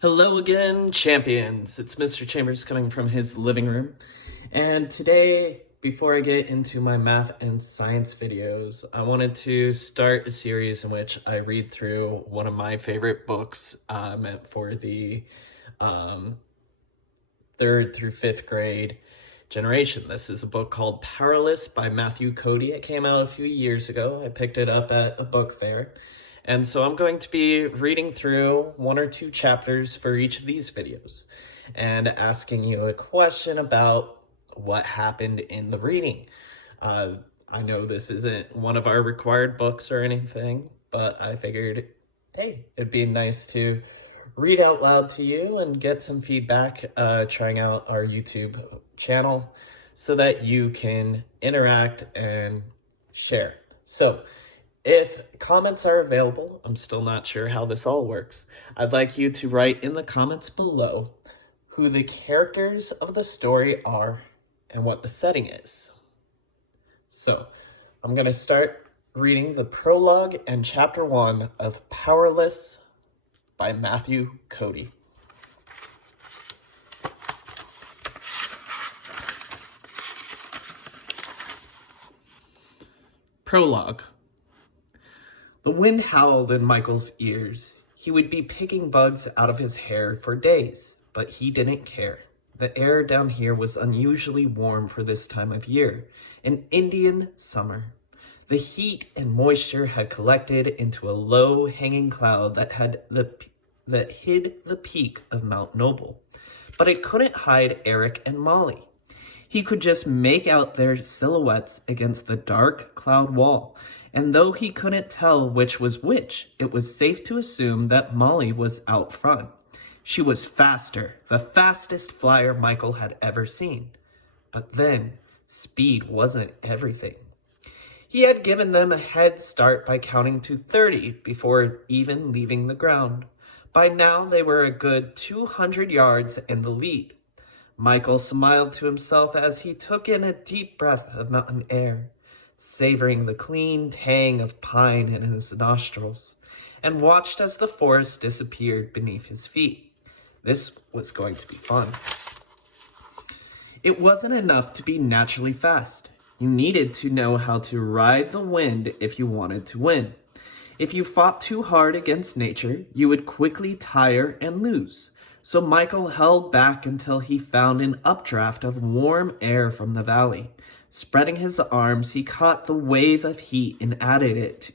Hello again, champions. It's Mr. Chambers coming from his living room. And today, before I get into my math and science videos, I wanted to start a series in which I read through one of my favorite books meant for the 3rd through 5th grade generation. This is a book called Powerless by Matthew Cody. It came out a few years ago. I picked it up at a book fair. And so I'm going to be reading through 1 or 2 chapters for each of these videos and asking you a question about what happened in the reading. I know this isn't one of our required books or anything, but I figured, hey, it'd be nice to read out loud to you and get some feedback trying out our YouTube channel so that you can interact and share. So, if comments are available, I'm still not sure how this all works. I'd like you to write in the comments below who the characters of the story are and what the setting is. So, I'm going to start reading the prologue and chapter 1 of Powerless by Matthew Cody. Prologue. The wind howled in Michael's ears. He would be picking bugs out of his hair for days, but he didn't care. The air down here was unusually warm for this time of year, an Indian summer. The heat and moisture had collected into a low-hanging cloud that hid the peak of Mount Noble, but it couldn't hide Eric and Molly. He could just make out their silhouettes against the dark cloud wall, and though he couldn't tell which was which, it was safe to assume that Molly was out front. She was faster, the fastest flyer Michael had ever seen. But then, speed wasn't everything. He had given them a head start by counting to 30 before even leaving the ground. By now, they were a good 200 yards in the lead. Michael smiled to himself as he took in a deep breath of mountain air, savoring the clean tang of pine in his nostrils, and watched as the forest disappeared beneath his feet. This was going to be fun. It wasn't enough to be naturally fast. You needed to know how to ride the wind if you wanted to win. If you fought too hard against nature, you would quickly tire and lose. So Michael held back until he found an updraft of warm air from the valley. Spreading his arms, he caught the wave of heat and added it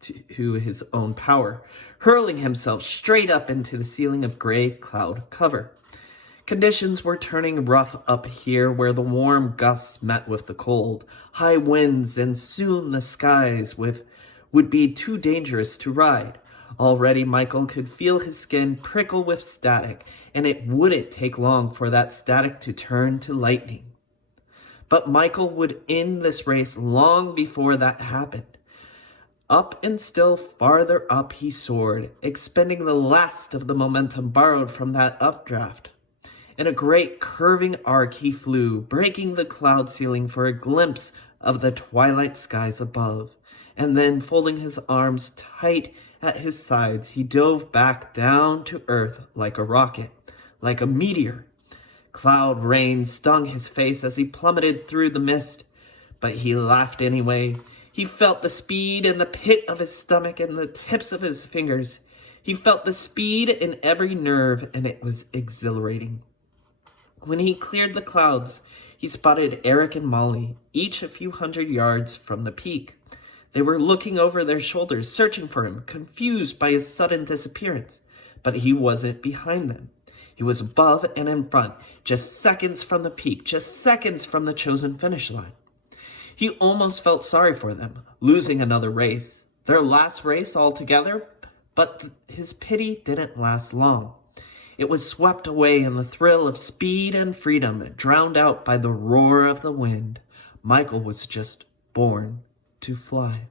to his own power, hurling himself straight up into the ceiling of gray cloud cover. Conditions were turning rough up here where the warm gusts met with the cold, high winds, and soon the skies would be too dangerous to ride. Already Michael could feel his skin prickle with static, and it wouldn't take long for that static to turn to lightning. But Michael would end this race long before that happened. Up and still farther up he soared, expending the last of the momentum borrowed from that updraft. In a great curving arc he flew, breaking the cloud ceiling for a glimpse of the twilight skies above, and then folding his arms tight at his sides, he dove back down to earth like a rocket, like a meteor. Cloud rain stung his face as he plummeted through the mist, but he laughed anyway. He felt the speed in the pit of his stomach and the tips of his fingers. He felt the speed in every nerve, and it was exhilarating. When he cleared the clouds, he spotted Eric and Molly, each a few hundred yards from the peak. They were looking over their shoulders, searching for him, confused by his sudden disappearance. But he wasn't behind them. He was above and in front, just seconds from the peak, just seconds from the chosen finish line. He almost felt sorry for them, losing another race, their last race altogether, but his pity didn't last long. It was swept away in the thrill of speed and freedom, drowned out by the roar of the wind. Michael was just born to fly.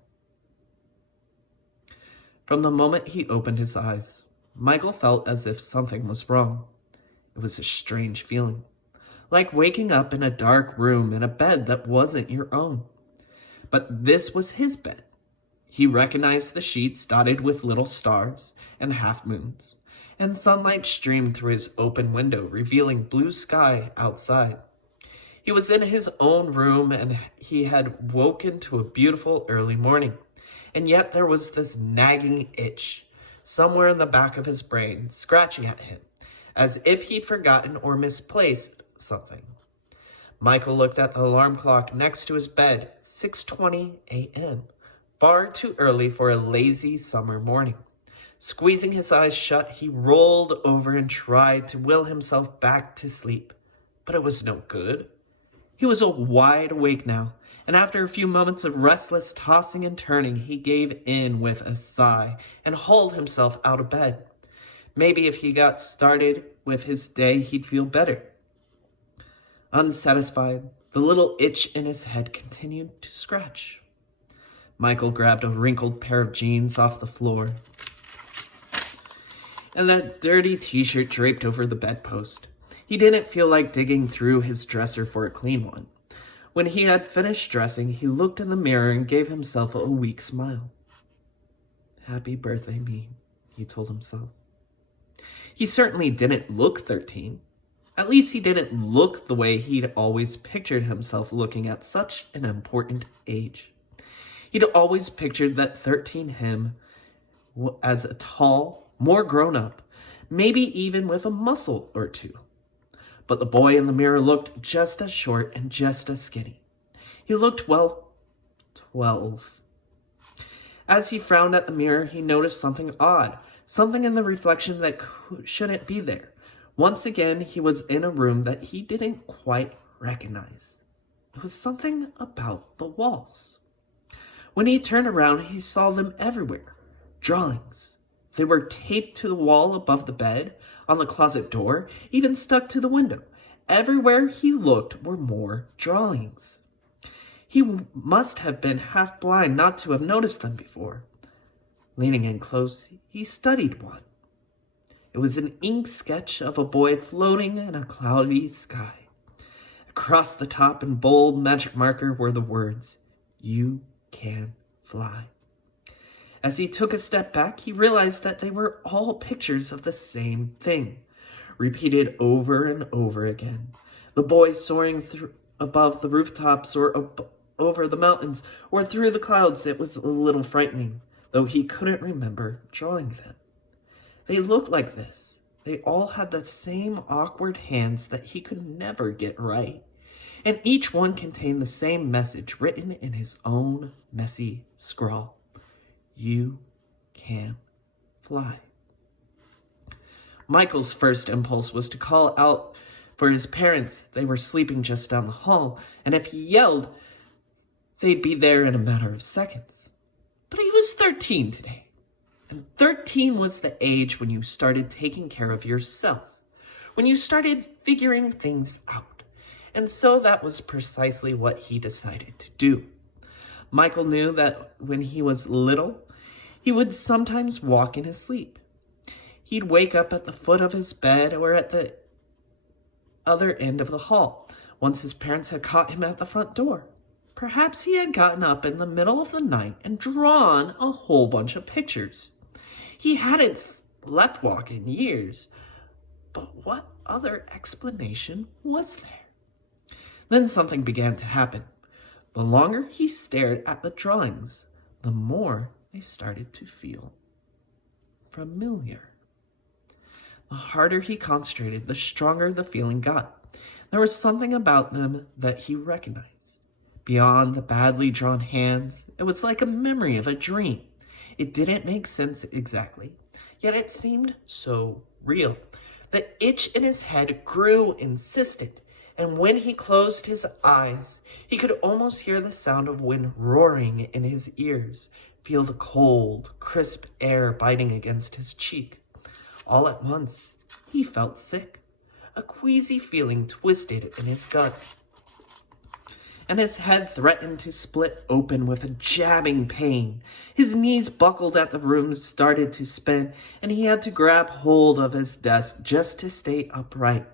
From the moment he opened his eyes, Michael felt as if something was wrong. It was a strange feeling, like waking up in a dark room in a bed that wasn't your own. But this was his bed. He recognized the sheets dotted with little stars and half moons, and sunlight streamed through his open window, revealing blue sky outside. He was in his own room, and he had woken to a beautiful early morning. And yet there was this nagging itch somewhere in the back of his brain, scratching at him, as if he'd forgotten or misplaced something. Michael looked at the alarm clock next to his bed, 6:20 a.m., far too early for a lazy summer morning. Squeezing his eyes shut, he rolled over and tried to will himself back to sleep. But it was no good. He was wide awake now, and after a few moments of restless tossing and turning, he gave in with a sigh and hauled himself out of bed. Maybe if he got started with his day, he'd feel better. Unsatisfied, the little itch in his head continued to scratch. Michael grabbed a wrinkled pair of jeans off the floor and that dirty t-shirt draped over the bedpost. He didn't feel like digging through his dresser for a clean one. When he had finished dressing, he looked in the mirror and gave himself a weak smile. "Happy birthday, me," he told himself. He certainly didn't look 13. At least he didn't look the way he'd always pictured himself looking at such an important age. He'd always pictured that 13 him as a tall, more grown-up, maybe even with a muscle or two. But the boy in the mirror looked just as short and just as skinny. He looked, 12. As he frowned at the mirror, he noticed something odd, something in the reflection that shouldn't be there. Once again, he was in a room that he didn't quite recognize. It was something about the walls. When he turned around, he saw them everywhere. Drawings. They were taped to the wall above the bed, on the closet door, even stuck to the window. Everywhere he looked were more drawings. He must have been half blind not to have noticed them before. Leaning in close, he studied one. It was an ink sketch of a boy floating in a cloudy sky. Across the top in bold magic marker were the words, "You can fly." As he took a step back, he realized that they were all pictures of the same thing, repeated over and over again. The boy soaring above the rooftops or over the mountains or through the clouds. It was a little frightening, though he couldn't remember drawing them. They looked like this. They all had the same awkward hands that he could never get right. And each one contained the same message written in his own messy scrawl. You can fly. Michael's first impulse was to call out for his parents. They were sleeping just down the hall, and if he yelled, they'd be there in a matter of seconds. But he was 13 today, and 13 was the age when you started taking care of yourself, when you started figuring things out. And so that was precisely what he decided to do. Michael knew that when he was little, he would sometimes walk in his sleep. He'd wake up at the foot of his bed or at the other end of the hall, once his parents had caught him at the front door. Perhaps he had gotten up in the middle of the night and drawn a whole bunch of pictures. He hadn't slept walk in years, but what other explanation was there? Then something began to happen. The longer he stared at the drawings, the more they started to feel familiar. The harder he concentrated, the stronger the feeling got. There was something about them that he recognized. Beyond the badly drawn hands, it was like a memory of a dream. It didn't make sense exactly, yet it seemed so real. The itch in his head grew insistent, and when he closed his eyes, he could almost hear the sound of wind roaring in his ears, feel the cold, crisp air biting against his cheek. All at once, he felt sick. A queasy feeling twisted in his gut, and his head threatened to split open with a jabbing pain. His knees buckled at the room, started to spin, and he had to grab hold of his desk just to stay upright.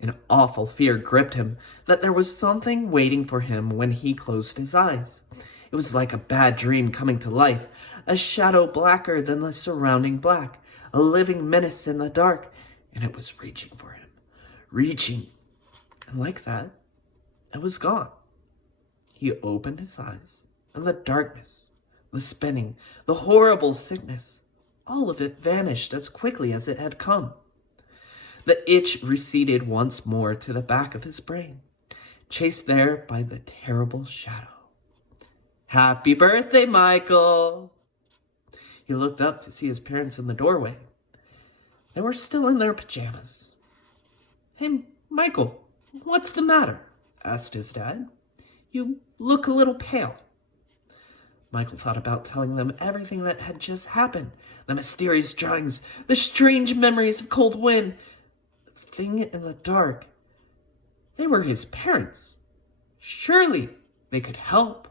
An awful fear gripped him that there was something waiting for him when he closed his eyes. It was like a bad dream coming to life, a shadow blacker than the surrounding black, a living menace in the dark, and it was reaching for him. Reaching. And like that, it was gone. He opened his eyes, and the darkness, the spinning, the horrible sickness, all of it vanished as quickly as it had come. The itch receded once more to the back of his brain, chased there by the terrible shadow. "Happy birthday, Michael!" He looked up to see his parents in the doorway. They were still in their pajamas. "Hey, Michael, what's the matter?" asked his dad. "You look a little pale." Michael thought about telling them everything that had just happened. The mysterious drawings, the strange memories of cold wind, the thing in the dark. They were his parents. Surely they could help.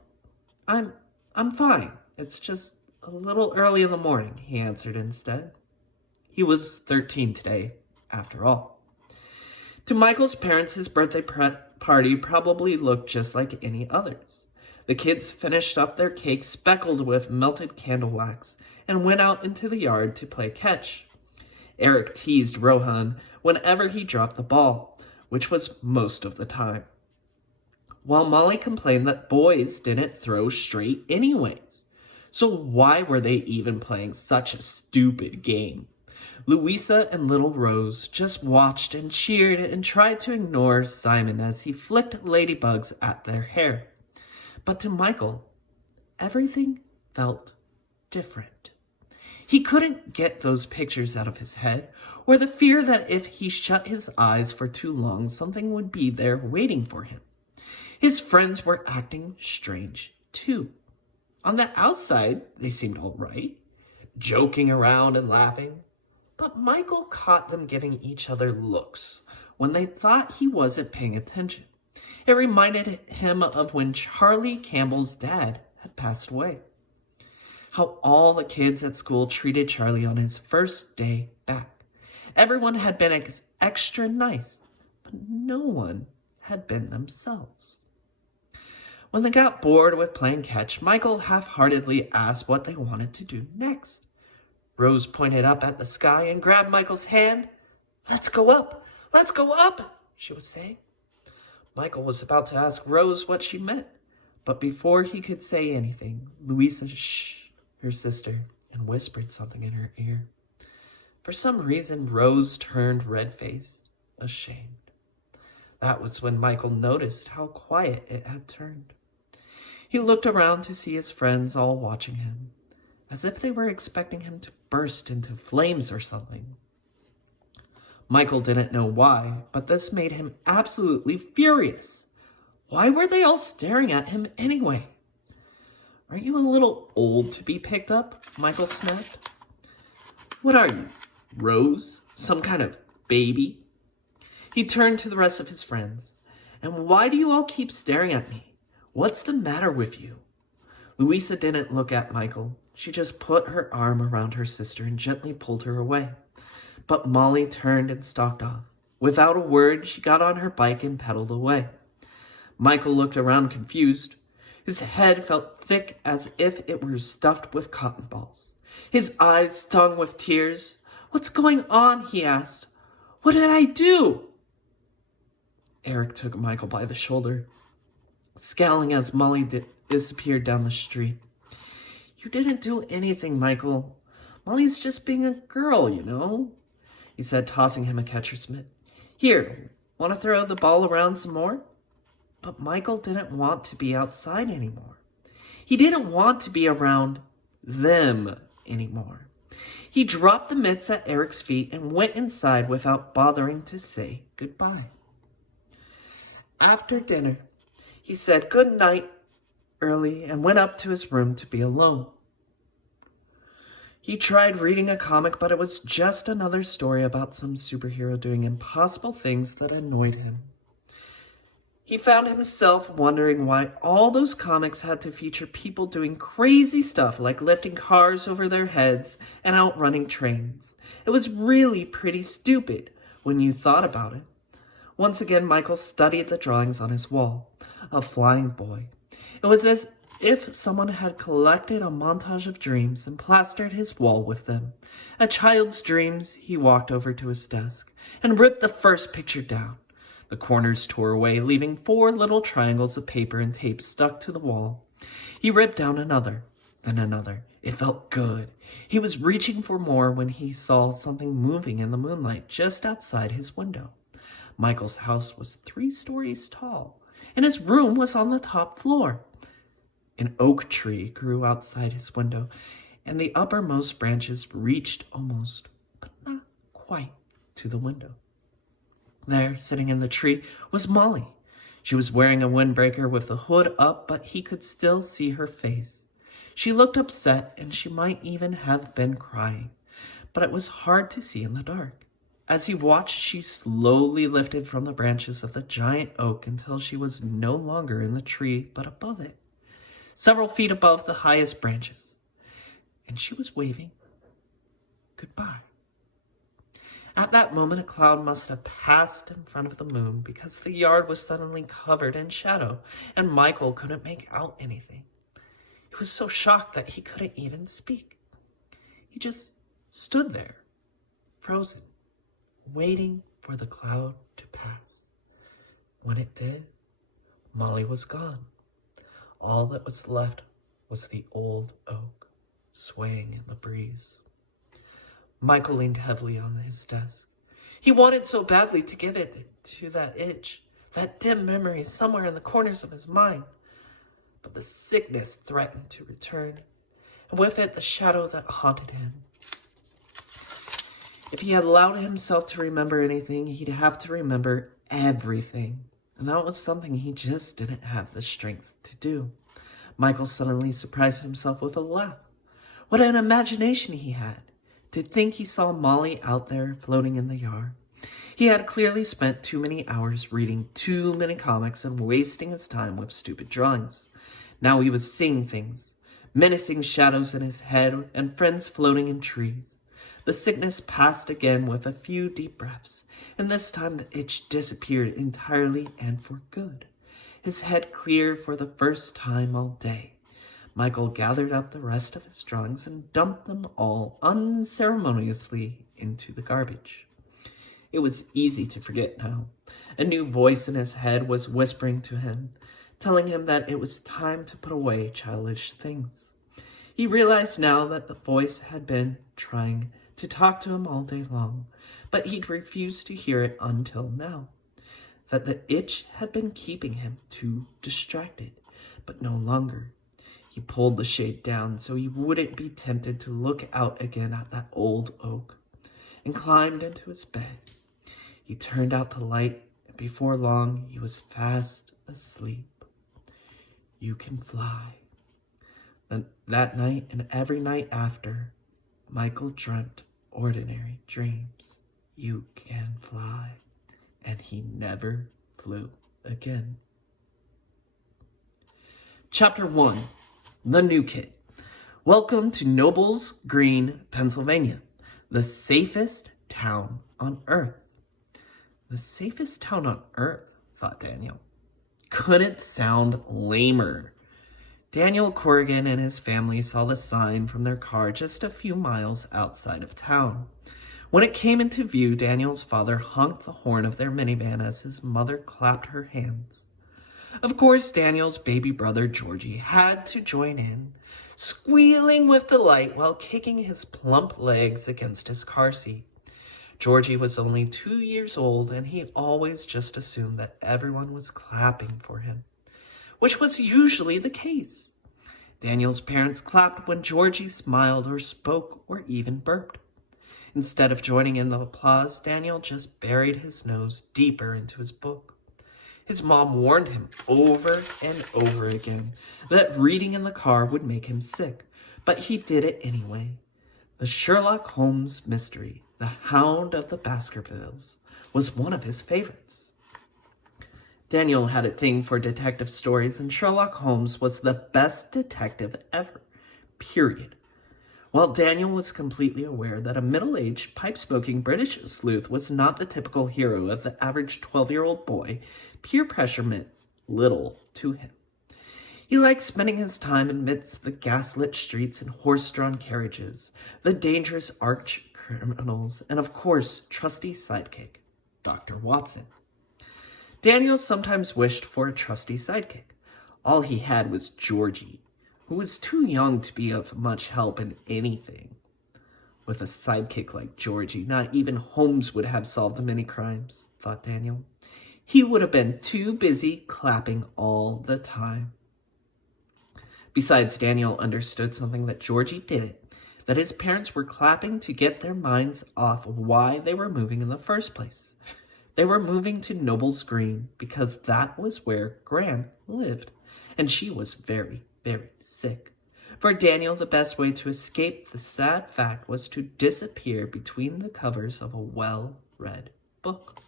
I'm fine. It's just a little early in the morning," he answered instead. He was 13 today, after all. To Michael's parents, his birthday party probably looked just like any others. The kids finished up their cake speckled with melted candle wax and went out into the yard to play catch. Eric teased Rohan whenever he dropped the ball, which was most of the time, while Molly complained that boys didn't throw straight anyways. So why were they even playing such a stupid game? Louisa and little Rose just watched and cheered and tried to ignore Simon as he flicked ladybugs at their hair. But to Michael, everything felt different. He couldn't get those pictures out of his head, or the fear that if he shut his eyes for too long, something would be there waiting for him. His friends were acting strange, too. On the outside, they seemed all right, joking around and laughing. But Michael caught them giving each other looks when they thought he wasn't paying attention. It reminded him of when Charlie Campbell's dad had passed away. How all the kids at school treated Charlie on his first day back. Everyone had been extra nice, but no one had been themselves. When they got bored with playing catch, Michael half-heartedly asked what they wanted to do next. Rose pointed up at the sky and grabbed Michael's hand. "Let's go up! Let's go up!" she was saying. Michael was about to ask Rose what she meant, but before he could say anything, Louisa shushed her sister and whispered something in her ear. For some reason, Rose turned red-faced, ashamed. That was when Michael noticed how quiet it had turned. He looked around to see his friends all watching him, as if they were expecting him to burst into flames or something. Michael didn't know why, but this made him absolutely furious. Why were they all staring at him anyway? "Aren't you a little old to be picked up?" Michael snapped. "What are you, Rose? Some kind of baby?" He turned to the rest of his friends. "And why do you all keep staring at me? What's the matter with you?" Louisa didn't look at Michael. She just put her arm around her sister and gently pulled her away. But Molly turned and stalked off. Without a word, she got on her bike and pedaled away. Michael looked around confused. His head felt thick as if it were stuffed with cotton balls. His eyes stung with tears. "What's going on?" he asked. "What did I do?" Eric took Michael by the shoulder, scowling as Molly disappeared down the street. "You didn't do anything, Michael. Molly's just being a girl, you know," he said, tossing him a catcher's mitt. "Here, want to throw the ball around some more?" But Michael didn't want to be outside anymore. He didn't want to be around them anymore. He dropped the mitts at Eric's feet and went inside without bothering to say goodbye. After dinner, he said good night early and went up to his room to be alone. He tried reading a comic, but it was just another story about some superhero doing impossible things that annoyed him. He found himself wondering why all those comics had to feature people doing crazy stuff like lifting cars over their heads and outrunning trains. It was really pretty stupid when you thought about it. Once again, Michael studied the drawings on his wall. A flying boy. It was as if someone had collected a montage of dreams and plastered his wall with them. A child's dreams, he walked over to his desk and ripped the first picture down. The corners tore away, leaving 4 little triangles of paper and tape stuck to the wall. He ripped down another, then another. It felt good. He was reaching for more when he saw something moving in the moonlight just outside his window. Michael's house was 3 stories tall, and his room was on the top floor. An oak tree grew outside his window, and the uppermost branches reached almost, but not quite, to the window. There, sitting in the tree, was Molly. She was wearing a windbreaker with the hood up, but he could still see her face. She looked upset, and she might even have been crying, but it was hard to see in the dark. As he watched, she slowly lifted from the branches of the giant oak until she was no longer in the tree, but above it, several feet above the highest branches. And she was waving goodbye. At that moment, a cloud must have passed in front of the moon because the yard was suddenly covered in shadow, and Michael couldn't make out anything. He was so shocked that he couldn't even speak. He just stood there, frozen, waiting for the cloud to pass. When it did, Molly was gone. All that was left was the old oak, swaying in the breeze. Michael leaned heavily on his desk. He wanted so badly to give it to that itch, that dim memory somewhere in the corners of his mind. But the sickness threatened to return, and with it the shadow that haunted him. If he had allowed himself to remember anything, he'd have to remember everything. And that was something he just didn't have the strength to do. Michael suddenly surprised himself with a laugh. What an imagination he had! To think he saw Molly out there floating in the yard. He had clearly spent too many hours reading too many comics and wasting his time with stupid drawings. Now he was seeing things, menacing shadows in his head and friends floating in trees. The sickness passed again with a few deep breaths, and this time the itch disappeared entirely and for good. His head cleared for the first time all day. Michael gathered up the rest of his drawings and dumped them all unceremoniously into the garbage. It was easy to forget now. A new voice in his head was whispering to him, telling him that it was time to put away childish things. He realized now that the voice had been trying to talk to him all day long, but he'd refused to hear it until now. That the itch had been keeping him too distracted, but no longer. He pulled the shade down so he wouldn't be tempted to look out again at that old oak, and climbed into his bed. He turned out the light, and before long he was fast asleep. You can fly. Then that night and every night after, Michael dreamt ordinary dreams. You can fly. And he never flew again. Chapter 1. The New Kid. Welcome to Nobles Green, Pennsylvania, the safest town on Earth. The safest town on Earth, thought Daniel. Couldn't sound lamer. Daniel Corrigan and his family saw the sign from their car just a few miles outside of town. When it came into view, Daniel's father honked the horn of their minivan as his mother clapped her hands. Of course, Daniel's baby brother, Georgie, had to join in, squealing with delight while kicking his plump legs against his car seat. Georgie was only 2 years old, and he always just assumed that everyone was clapping for him, which was usually the case. Daniel's parents clapped when Georgie smiled or spoke or even burped. Instead of joining in the applause, Daniel just buried his nose deeper into his book. His mom warned him over and over again that reading in the car would make him sick, but he did it anyway. The Sherlock Holmes mystery, The Hound of the Baskervilles, was one of his favorites. Daniel had a thing for detective stories, and Sherlock Holmes was the best detective ever, period. While Daniel was completely aware that a middle-aged, pipe-smoking British sleuth was not the typical hero of the average 12-year-old boy, peer pressure meant little to him. He liked spending his time amidst the gaslit streets and horse-drawn carriages, the dangerous arch criminals, and of course, trusty sidekick, Dr. Watson. Daniel sometimes wished for a trusty sidekick. All he had was Georgie, who was too young to be of much help in anything. With a sidekick like Georgie, not even Holmes would have solved many crimes, thought Daniel. He would have been too busy clapping all the time. Besides, Daniel understood something that Georgie didn't, that his parents were clapping to get their minds off of why they were moving in the first place. They were moving to Noble's Green because that was where Gran lived, and she was very, very sick. For Daniel, the best way to escape the sad fact was to disappear between the covers of a well-read book.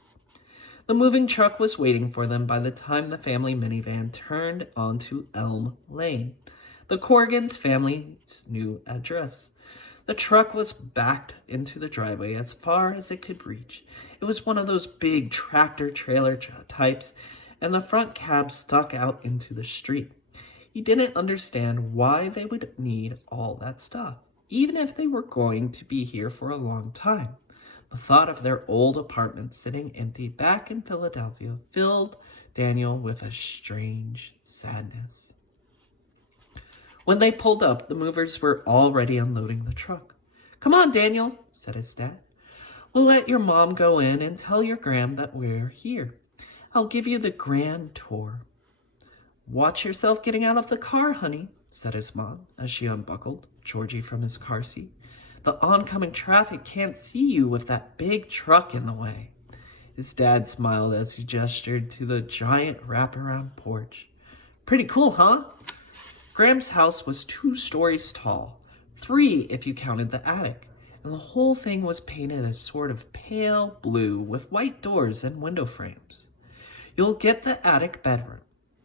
The moving truck was waiting for them by the time the family minivan turned onto Elm Lane, the Corrigan's family's new address. The truck was backed into the driveway as far as it could reach. It was one of those big tractor-trailer types, and the front cab stuck out into the street. He didn't understand why they would need all that stuff, even if they were going to be here for a long time. The thought of their old apartment sitting empty back in Philadelphia filled Daniel with a strange sadness. When they pulled up, the movers were already unloading the truck. "Come on, Daniel," said his dad. "We'll let your mom go in and tell your Gram that we're here. I'll give you the grand tour." "Watch yourself getting out of the car, honey," said his mom as she unbuckled Georgie from his car seat. "The oncoming traffic can't see you with that big truck in the way." His dad smiled as he gestured to the giant wraparound porch. "Pretty cool, huh?" Graham's house was 2 stories tall, 3 if you counted the attic, and the whole thing was painted a sort of pale blue with white doors and window frames. "You'll get the attic bedroom.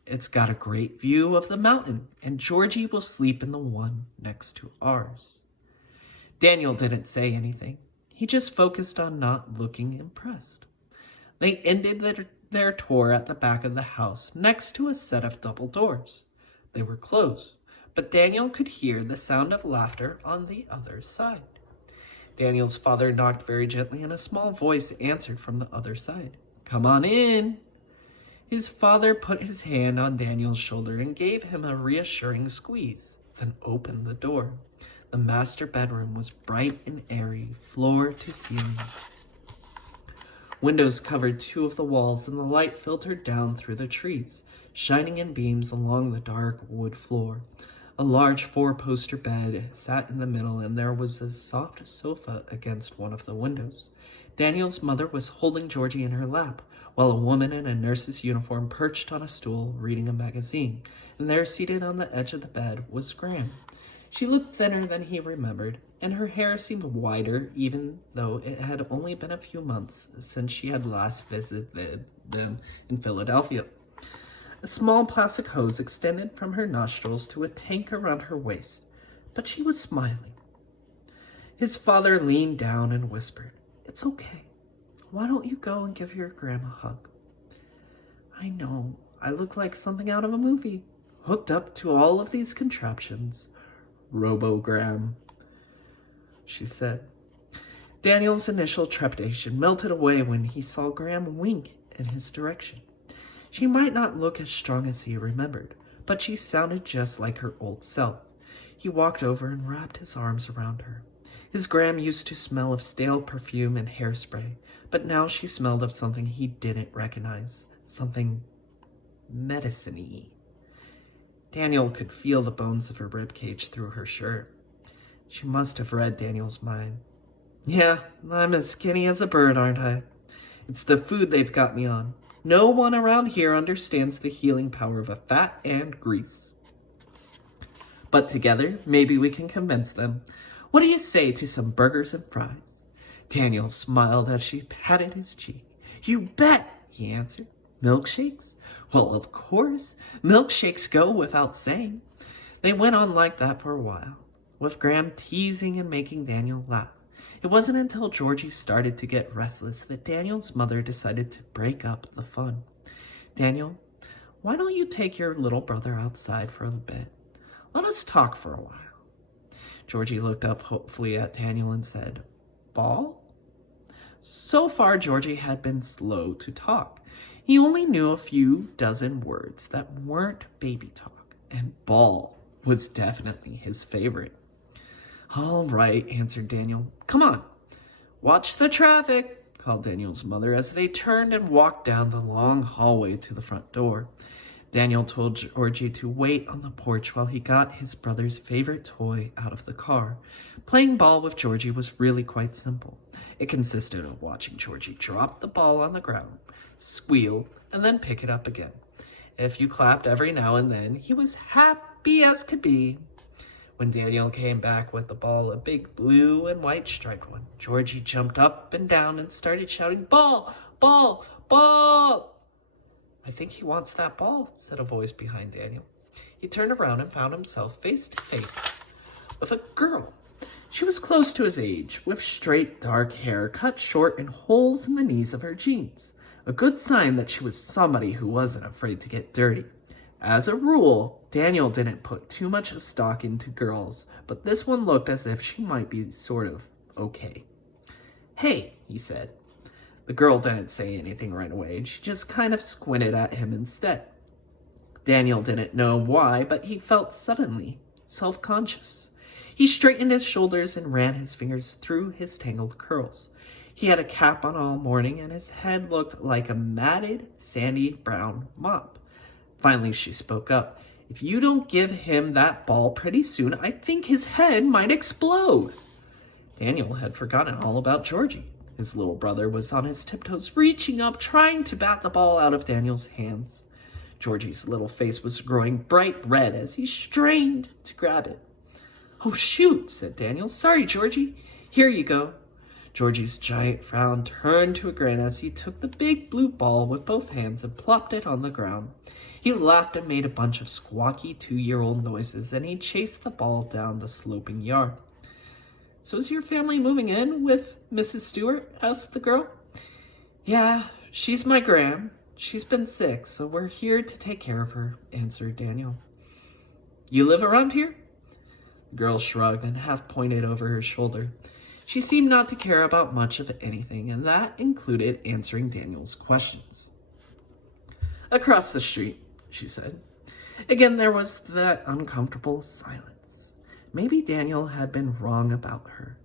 It's got a great view of the mountain, and Georgie will sleep in the one next to ours." Daniel didn't say anything. He just focused on not looking impressed. They ended their tour at the back of the house, next to a set of double doors. They were closed, but Daniel could hear the sound of laughter on the other side. Daniel's father knocked very gently, and a small voice answered from the other side. "Come on in." His father put his hand on Daniel's shoulder and gave him a reassuring squeeze, then opened the door. The master bedroom was bright and airy, floor to ceiling. Windows covered 2 of the walls, and the light filtered down through the trees, shining in beams along the dark wood floor. A large 4-poster bed sat in the middle, and there was a soft sofa against one of the windows. Daniel's mother was holding Georgie in her lap, while a woman in a nurse's uniform perched on a stool reading a magazine, and there, seated on the edge of the bed, was Gran. She looked thinner than he remembered, and her hair seemed wider, even though it had only been a few months since she had last visited them in Philadelphia. A small plastic hose extended from her nostrils to a tank around her waist, but she was smiling. His father leaned down and whispered, "It's okay. Why don't you go and give your grandma a hug?" "I know, I look like something out of a movie, hooked up to all of these contraptions. Robogram," she said. Daniel's initial trepidation melted away when he saw Graham wink in his direction. She might not look as strong as he remembered, but she sounded just like her old self. He walked over and wrapped his arms around her. His Graham used to smell of stale perfume and hairspray, but now she smelled of something he didn't recognize, something medicine-y. Daniel could feel the bones of her ribcage through her shirt. She must have read Daniel's mind. "Yeah, I'm as skinny as a bird, aren't I? It's the food they've got me on. No one around here understands the healing power of a fat and grease. But together, maybe we can convince them. What do you say to some burgers and fries?" Daniel smiled as she patted his cheek. "You bet," he answered. "Milkshakes? Well, of course. Milkshakes go without saying." They went on like that for a while, with Graham teasing and making Daniel laugh. It wasn't until Georgie started to get restless that Daniel's mother decided to break up the fun. "Daniel, why don't you take your little brother outside for a bit? Let us talk for a while. Georgie looked up hopefully at Daniel and said, Ball? So far, Georgie had been slow to talk. He only knew a few dozen words that weren't baby talk, and ball was definitely his favorite. All right, answered Daniel. Come on. Watch the traffic, called Daniel's mother as they turned and walked down the long hallway to the front door. Daniel told Georgie to wait on the porch while he got his brother's favorite toy out of the car. Playing ball with Georgie was really quite simple. It consisted of watching Georgie drop the ball on the ground, squeal, and then pick it up again. If you clapped every now and then, he was happy as could be. When Daniel came back with the ball, a big blue and white striped one, Georgie jumped up and down and started shouting, Ball! Ball! Ball! I think he wants that ball, said a voice behind Daniel. He turned around and found himself face to face with a girl. She was close to his age, with straight dark hair cut short and holes in the knees of her jeans. A good sign that she was somebody who wasn't afraid to get dirty. As a rule, Daniel didn't put too much stock into girls, but this one looked as if she might be sort of okay. Hey, he said. The girl didn't say anything right away. She just kind of squinted at him instead. Daniel didn't know why, but he felt suddenly self-conscious. He straightened his shoulders and ran his fingers through his tangled curls. He had a cap on all morning, and his head looked like a matted, sandy brown mop. Finally, she spoke up. If you don't give him that ball pretty soon, I think his head might explode. Daniel had forgotten all about Georgie. His little brother was on his tiptoes, reaching up, trying to bat the ball out of Daniel's hands. Georgie's little face was growing bright red as he strained to grab it. Oh, shoot, said Daniel. Sorry, Georgie. Here you go. Georgie's giant frown turned to a grin as he took the big blue ball with both hands and plopped it on the ground. He laughed and made a bunch of squawky 2-year-old noises, and he chased the ball down the sloping yard. So is your family moving in with Mrs. Stewart? Asked the girl. Yeah, she's my gram. She's been sick, so we're here to take care of her, answered Daniel. You live around here? The girl shrugged and half pointed over her shoulder. She seemed not to care about much of anything, and that included answering Daniel's questions. Across the street, she said. Again, there was that uncomfortable silence. Maybe Daniel had been wrong about her.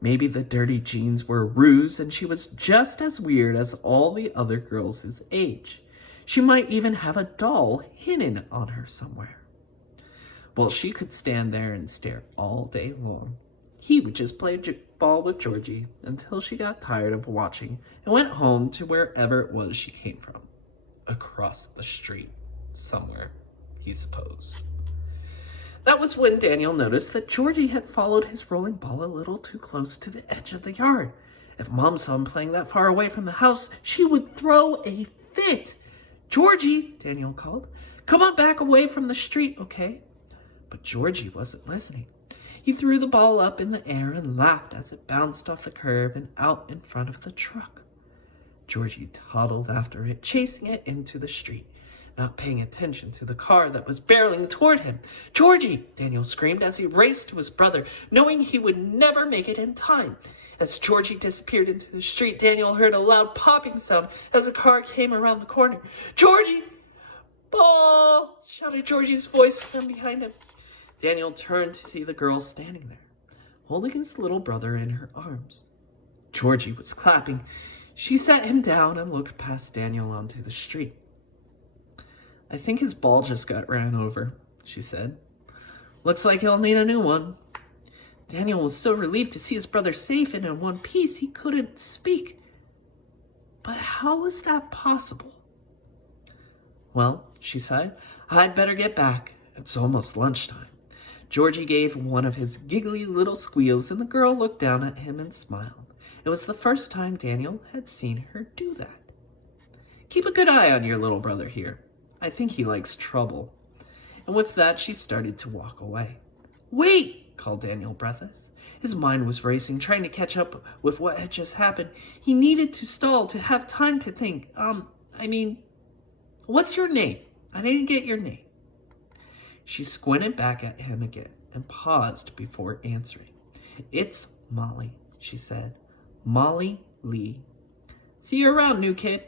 Maybe the dirty jeans were a ruse and she was just as weird as all the other girls his age. She might even have a doll hidden on her somewhere. Well, she could stand there and stare all day long. He would just play ball with Georgie until she got tired of watching and went home to wherever it was she came from. Across the street, somewhere, he supposed. That was when Daniel noticed that Georgie had followed his rolling ball a little too close to the edge of the yard. If Mom saw him playing that far away from the house, she would throw a fit. Georgie, Daniel called, come on back away from the street, okay? But Georgie wasn't listening. He threw the ball up in the air and laughed as it bounced off the curb and out in front of the truck. Georgie toddled after it, chasing it into the street, not paying attention to the car that was barreling toward him. Georgie! Daniel screamed as he raced to his brother, knowing he would never make it in time. As Georgie disappeared into the street, Daniel heard a loud popping sound as a car came around the corner. Georgie! Ball! Shouted Georgie's voice from behind him. Daniel turned to see the girl standing there, holding his little brother in her arms. Georgie was clapping. She sat him down and looked past Daniel onto the street. I think his ball just got ran over, she said. Looks like he'll need a new one. Daniel was so relieved to see his brother safe and in one piece he couldn't speak. But how was that possible? Well, she sighed, I'd better get back. It's almost lunchtime. Georgie gave one of his giggly little squeals, and the girl looked down at him and smiled. It was the first time Daniel had seen her do that. Keep a good eye on your little brother here. I think he likes trouble. And with that, she started to walk away. Wait, called Daniel, breathless. His mind was racing, trying to catch up with what had just happened. He needed to stall to have time to think. What's your name? I didn't get your name. She squinted back at him again and paused before answering. It's Molly, she said. Molly Lee. See you around, new kid.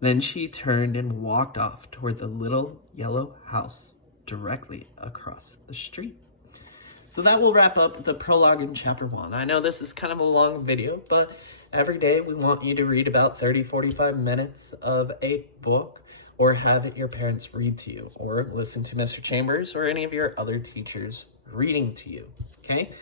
Then she turned and walked off toward the little yellow house directly across the street. So that will wrap up the prologue in chapter 1. I know this is kind of a long video, but every day we want you to read about 30-45 minutes of a book, or have your parents read to you, or listen to Mr. Chambers or any of your other teachers reading to you, okay?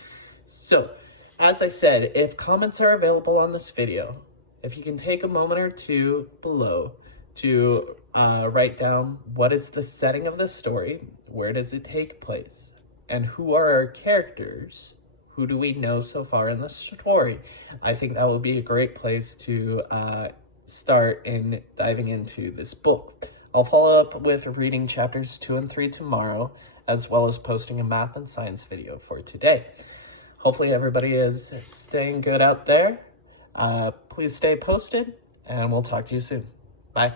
So, as I said, if comments are available on this video, if you can take a moment or two below to write down what is the setting of the story, where does it take place, and who are our characters, who do we know so far in the story, I think that will be a great place to start in diving into this book. I'll follow up with reading chapters 2 and 3 tomorrow, as well as posting a math and science video for today. Hopefully everybody is staying good out there. Please stay posted, and we'll talk to you soon. Bye.